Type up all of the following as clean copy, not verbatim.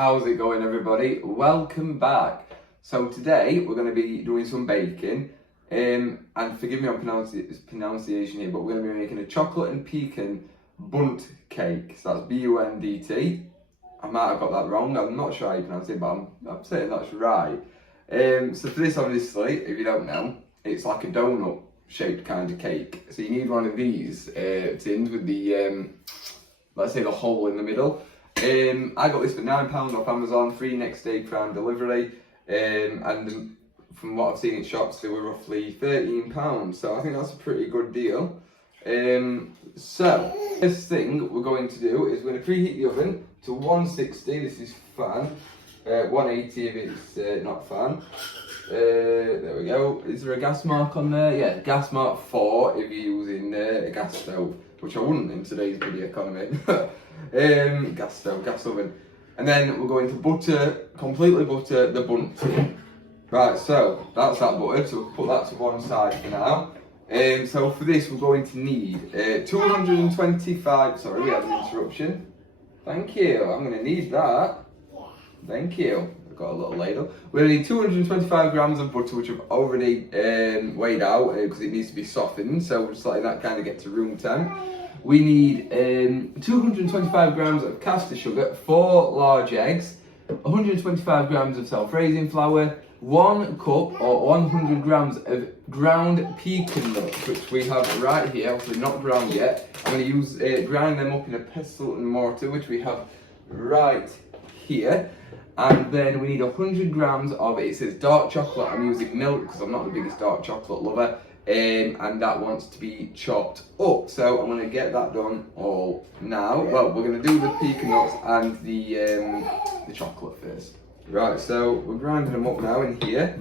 How's it going, everybody? Welcome back. So today we're going to be doing some baking, and forgive me on pronunciation here, but we're going to be making a chocolate and pecan Bundt cake. So that's B-U-N-D-T. I might have got that wrong. I'm not sure how you pronounce it, but I'm saying that's right. So for this, obviously, if you don't know, it's like a donut shaped kind of cake. So you need one of these tins with the let's say the hole in the middle. I got this for £9 off Amazon, free next day Prime delivery, and from what I've seen in shops, they were roughly £13. So I think that's a pretty good deal. So first thing we're going to do is we're going to preheat the oven to 160. This is fan. 180 if it's not fan. There we go. Is there a gas mark on there? Yeah, gas mark 4 if you're using a gas stove, which I wouldn't in today's video economy. Gas stove, gas oven. And then we're going to completely butter the Bundt. Right, so that's that buttered, so we'll put that to one side for now. So for this we're going to need 225, sorry, we had an interruption. Thank you, I'm going to need that. Thank you. I've got a little ladle. We're going to need 225 grams of butter, which I've already weighed out because it needs to be softened, so we're just letting that kind of get to room temp. We need 225 grams of caster sugar, 4 large eggs, 125 grams of self-raising flour, 1 cup or 100 grams of ground pecan nuts, which we have right here, obviously not ground yet. I'm going to use grind them up in a pestle and mortar, which we have right here. And then we need 100 grams of, it says dark chocolate. I'm using milk because I'm not the biggest dark chocolate lover, and that wants to be chopped up. So I'm going to get that done all now. Well, we're going to do the pecan nuts and the chocolate first. Right, so we're grinding them up now in here.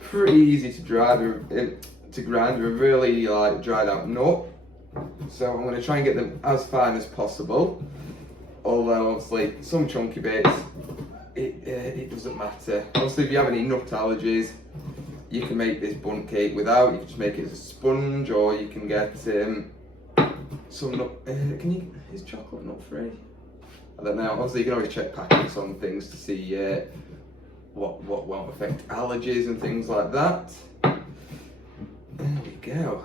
Pretty easy to grind. They're really like dried out nut. So I'm going to try and get them as fine as possible. Although obviously some chunky bits, it doesn't matter. Obviously, if you have any nut allergies, you can make this Bundt cake without. You can just make it as a sponge, or you can get some nut. Is chocolate nut free? I don't know. Obviously, you can always check packets on things to see what won't affect allergies and things like that. There we go.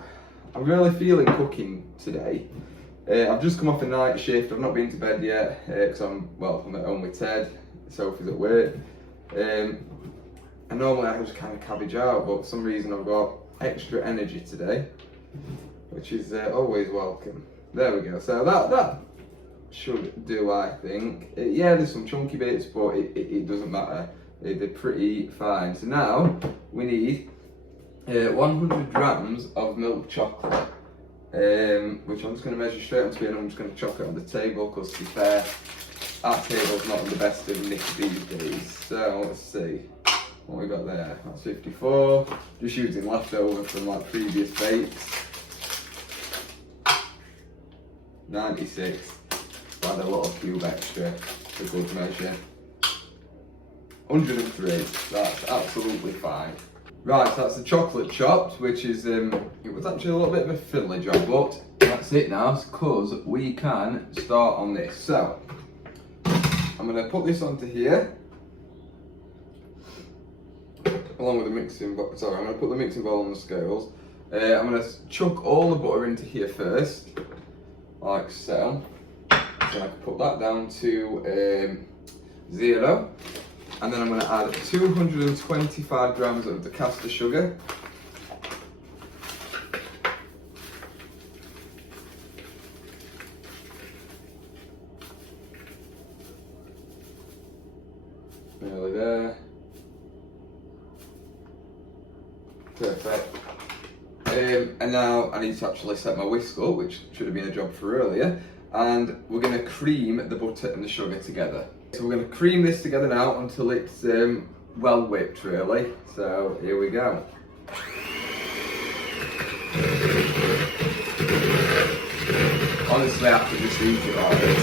I'm really feeling cooking today. I've just come off a night shift. I've not been to bed yet because I'm at home with Ted. Sophie's at work. And normally I just kind of cabbage out, but for some reason I've got extra energy today, which is always welcome. There we go. So that should do, I think. Yeah, there's some chunky bits, but it doesn't matter. They're pretty fine. So now we need 100 grams of milk chocolate. Which I'm just going to measure straight onto it, and I'm just going to chuck it on the table because, to be fair, our table's not the best of nick these days. So let's see what we got there. That's 54. Just using leftover from like previous bakes. 96. Add a little cube extra for good measure. 103. That's absolutely fine. Right, so that's the chocolate chopped, which is, it was actually a little bit of a fiddly job, but that's it now, because we can start on this. So, I'm going to put this onto here, along with the mixing bowl. Sorry, I'm going to put the mixing bowl on the scales. I'm going to chuck all the butter into here first, like so. So I can put that down to 0. And then I'm going to add 225 grams of the caster sugar. Nearly there. Perfect. And now I need to actually set my whisk up, which should have been a job for earlier. And we're going to cream the butter and the sugar together. So we're going to cream this together now until it's well whipped, really. So here we go. Honestly, I have to just eat it like this.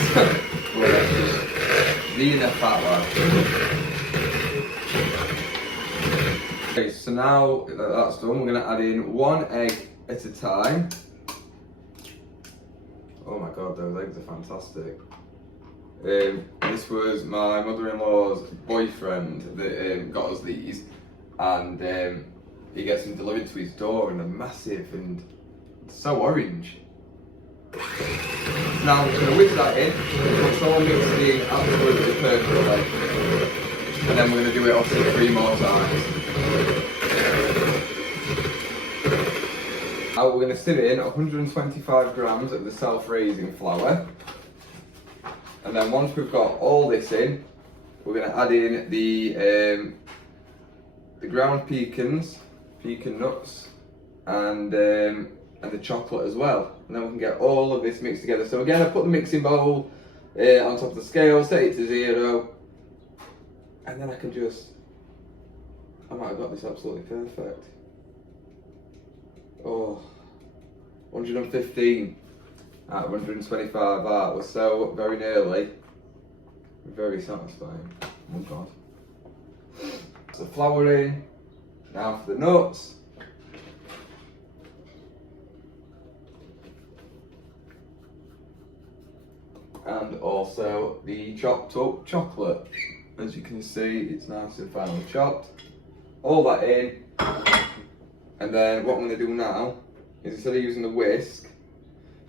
Being a fat lad. Okay, so now that that's done, we're going to add in 1 egg at a time. Oh my god, those eggs are fantastic. This was my mother-in-law's boyfriend that got us these, and he gets them delivered to his door, and they're massive and so orange. Now I'm just going to whisk that in, control mixing absolutely perfectly, and then we're going to do it obviously 3 more times. Now we're going to sieve in 125 grams of the self-raising flour, and then once we've got all this in, we're going to add in the ground pecan nuts, and the chocolate as well, and then we can get all of this mixed together. So again, I put the mixing bowl on top of the scale, set it to 0, and then I can I might have got this absolutely perfect. Oh, 115 out of 125, that was so very nearly, very satisfying. Oh god. So flour in, now for the nuts. And also the chopped up chocolate. As you can see, it's nice and finely chopped. All that in, and then what I'm going to do now is, instead of using the whisk,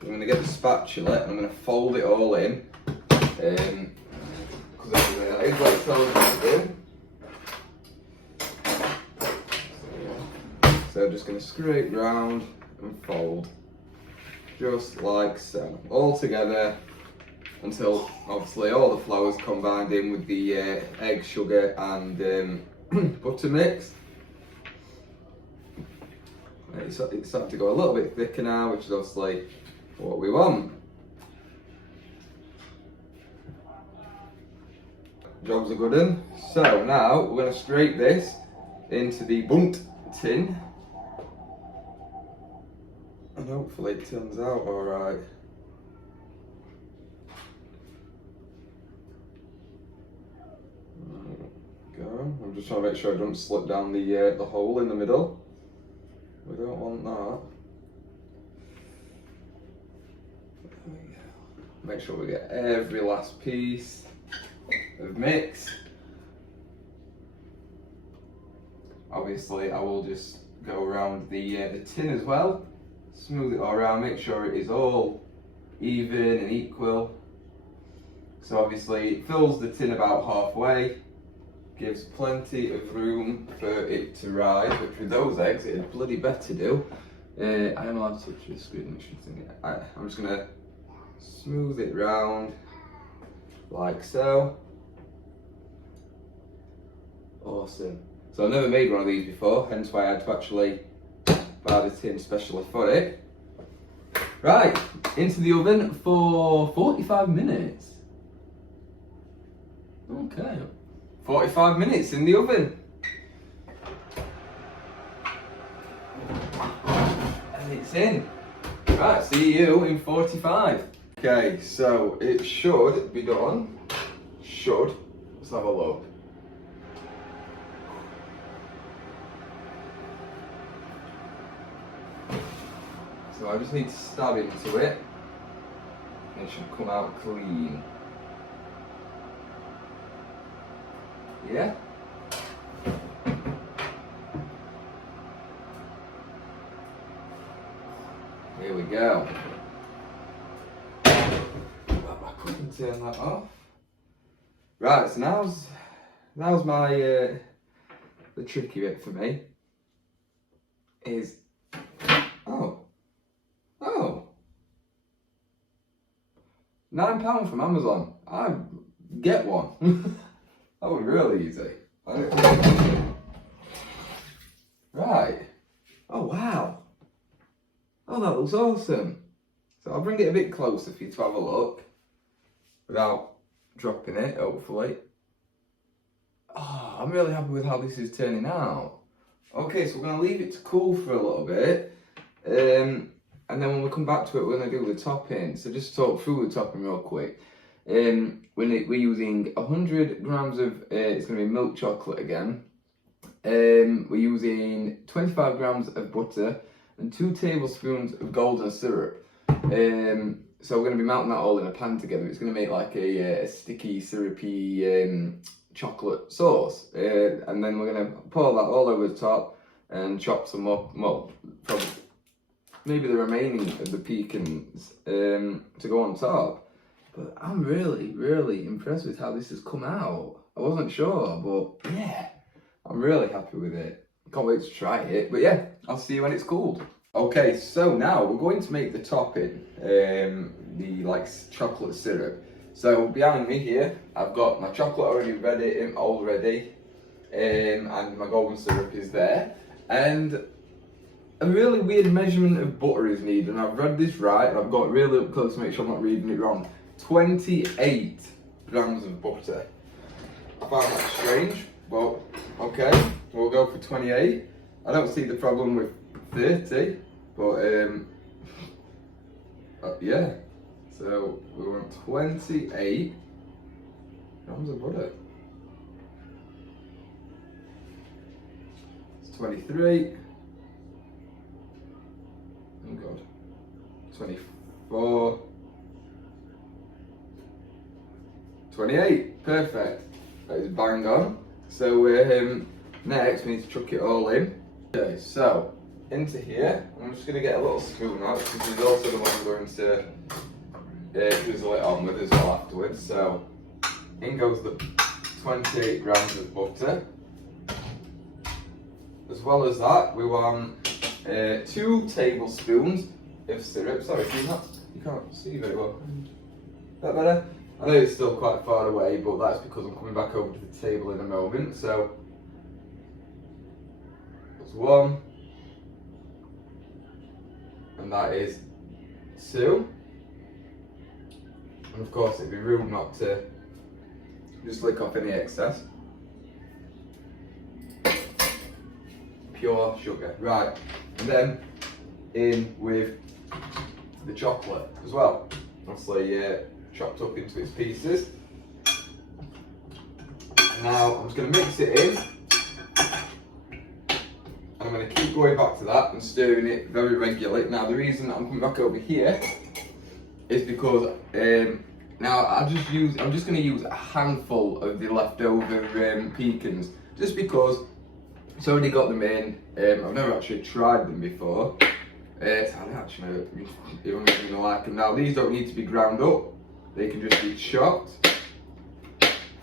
I'm going to get the spatula and I'm going to fold it all in, because that is what it's telling me to do. So I'm just going to scrape round and fold, just like so, all together, until obviously all the flour's combined in with the egg, sugar and butter mix. It's starting to go a little bit thicker now, which is obviously what we want. Job's a good one. So now we're going to scrape this into the Bundt tin, and hopefully it turns out alright. I'm just trying to make sure I don't slip down the hole in the middle. We don't want that. There we go. Make sure we get every last piece of mix. Obviously, I will just go around the tin as well, smooth it all around, make sure it is all even and equal. So obviously, it fills the tin about halfway. Gives plenty of room for it to rise, which with those eggs it'd bloody better do. I am allowed to touch the screen, I'm just going to smooth it round like so. Awesome. So I've never made one of these before, hence why I had to actually buy the tin specially for it. Right, into the oven for 45 minutes. Okay. 45 minutes in the oven. And it's in. Right, see you in 45. Okay, so it should be done. Should. Let's have a look. So I just need to stab into it, and it should come out clean. Yeah? Here we go. I couldn't turn that off. Right, so now's my the tricky bit for me is £9 from Amazon. I get one. That was really easy. Right. Oh wow. Oh, that looks awesome. So I'll bring it a bit closer for you to have a look without dropping it, hopefully. Oh, I'm really happy with how this is turning out. Okay, so we're going to leave it to cool for a little bit. And then when we come back to it, we're going to do the topping. So just talk through the topping real quick. We're using 100 grams of, it's going to be milk chocolate again. We're using 25 grams of butter and 2 tablespoons of golden syrup. so we're going to be melting that all in a pan together. It's going to make like a sticky, syrupy chocolate sauce. And then we're going to pour that all over the top and chop some up, well, probably maybe the remaining of the pecans to go on top. But I'm really, really impressed with how this has come out. I wasn't sure, but yeah, I'm really happy with it. Can't wait to try it. But yeah, I'll see you when it's cooled. Okay, so now we're going to make the topping, the like chocolate syrup. So behind me here, I've got my chocolate already ready, all ready, and my golden syrup is there. And a really weird measurement of butter is needed, and I've read this right, and I've got really up close to make sure I'm not reading it wrong. 28 grams of butter. I found that strange, but okay, we'll go for 28. I don't see the problem with 30, but yeah. So we want 28 grams of butter. It's 23. Oh god. 24. 28. Perfect. That is bang on. So next we need to chuck it all in. Okay, so into here, I'm just going to get a little spoon out because there's also the one I'm going to drizzle it on with as well afterwards. So in goes the 28 grams of butter. As well as that, we want 2 tablespoons of syrup. Sorry, you can't see very well. Is that better? I know it's still quite far away, but that's because I'm coming back over to the table in a moment. So that's 1, and that is 2. And of course, it'd be rude not to just lick off any excess. Pure sugar, right? And then in with the chocolate as well. Obviously, chopped up into its pieces. Now I'm just going to mix it in, and I'm going to keep going back to that and stirring it very regularly. Now the reason I'm coming back over here is because now I'm just going to use a handful of the leftover pecans, just because it's already got them in. I've never actually tried them before, so I don't actually know if I'm going to like them. Now these don't need to be ground up. They can just be chopped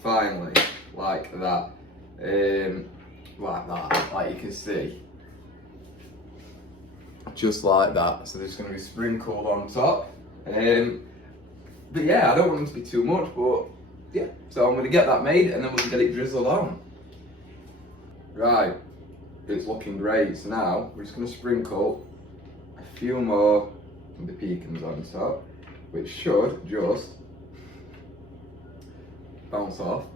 finely, like that, like you can see, just like that. So they're just going to be sprinkled on top. But yeah, I don't want them to be too much, but yeah. So I'm going to get that made, and then we can get it drizzled on. Right, it's looking great. So now we're just going to sprinkle a few more of the pecans on top, which should just bounce off.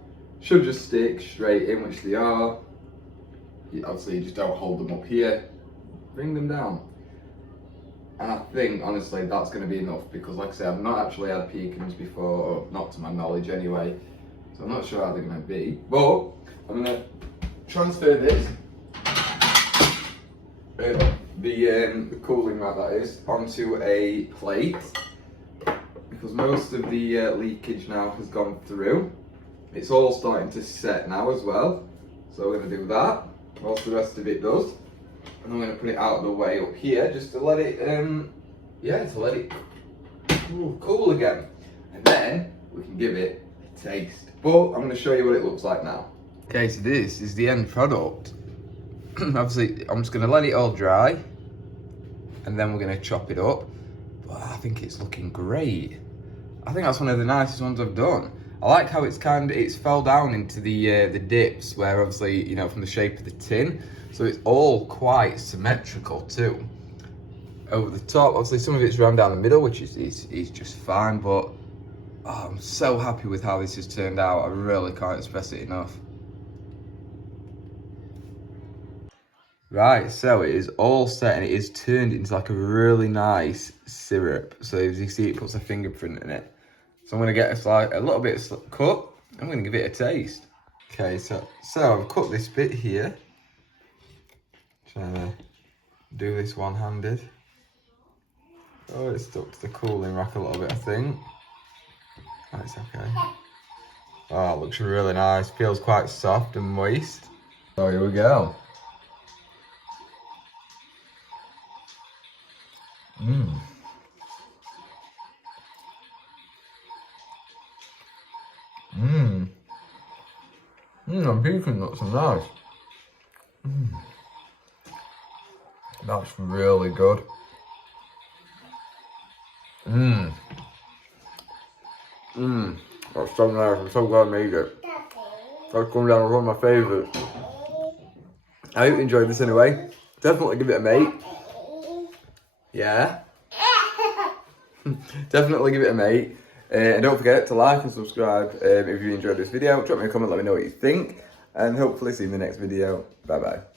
Should just stick straight in, which they are. Obviously, you just don't hold them up here. Bring them down. And I think, honestly, that's going to be enough because, like I said, I've not actually had pecans before, or not to my knowledge anyway. So I'm not sure how they're going to be. But I'm going to transfer this, the cooling mat that is, onto a plate because most of the leakage now has gone through. It's all starting to set now as well. So we're going to do that whilst the rest of it does. And I'm going to put it out of the way up here just to let it, cool again. And then we can give it a taste. But I'm going to show you what it looks like now. Okay, so this is the end product. Obviously, I'm just going to let it all dry. And then we're going to chop it up. But I think it's looking great. I think that's one of the nicest ones I've done. I like how it's fell down into the dips, where obviously, you know, from the shape of the tin. So it's all quite symmetrical too. Over the top, obviously some of it's ran down the middle, which is just fine, but I'm so happy with how this has turned out. I really can't express it enough. Right, so it is all set and it is turned into like a really nice syrup. So as you see, it puts a fingerprint in it. So I'm going to get a little bit cut. I'm going to give it a taste. Okay, so I've cut this bit here. Trying to do this one-handed. Oh, it's stuck to the cooling rack a little bit, I think. Oh, it's okay. Oh, it looks really nice. Feels quite soft and moist. So here we go. Mmm. Mmm. Mmm, the pecan nuts are nice. Mmm. That's really good. Mmm. Mmm. That's so nice. I'm so glad I made it. That's come down as one of my favourites. I hope you enjoyed this anyway. Definitely give it a mate. Yeah. Definitely give it a mate. And don't forget to like and subscribe if you enjoyed this video. Drop me a comment, let me know what you think. And hopefully see you in the next video. Bye bye.